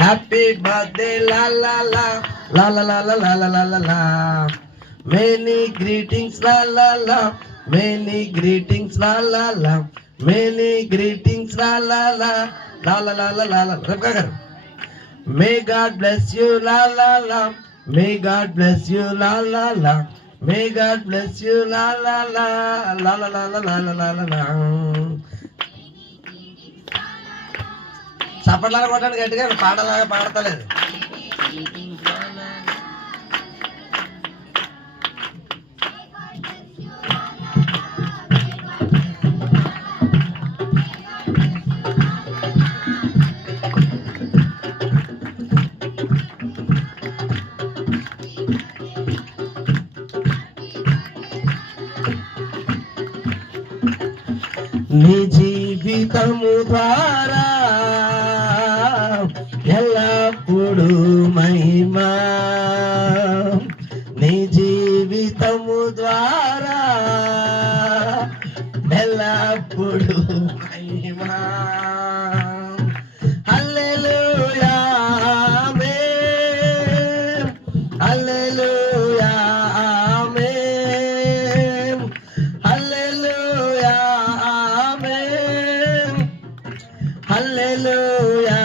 Happy birthday లా లా లా లా లా లా లా లా లా లా లా. మెనీ గ్రీటింగ్స్ లా లా లా, మెనీ గ్రీటింగ్స్ లా లా లా, మెనీ గ్రీటింగ్స్ లా లా లా లా లా లా లా లా లా. రెబకా గారు, మే గాడ్ బ్లెస్ యూ లా లా లా, మే గాడ్ బ్లెస్ యూ లా లా లా, మే గాడ్ బ్లెస్ యూ లా లా లా లా లా లా లా లా లా లా లా. చప్పట్లాగా కొట్టండి గట్టిగా, పాటలాగా పాడతలేదు. నీ జీవితము ద్వారా ఎల్లప్పుడూ మహిమా, నీ జీవితము ద్వారా ఎల్లప్పుడూ మహిమా. హల్లెలూయా ఆమేన్, హల్లెలూయా ఆమేన్, హల్లెలూయా ఆమేన్, హల్లెలూయా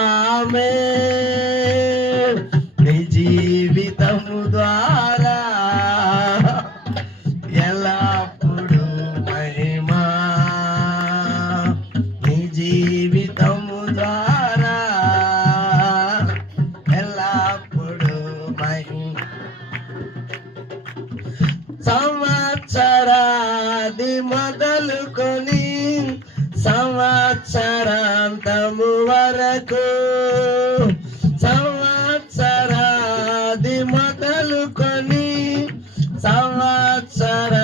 ఆమేన్. నీ జీవితము ద్వారా ఎల్లప్పుడూ మహిమా, నీ జీవితము ద్వారా ఎల్లప్పుడూ మహిమా. సంవత్సరాది మొదలుకొని సంవత్సరాంతము వరకు, సంవత్సరాది మొదలుకొని సంవత్సర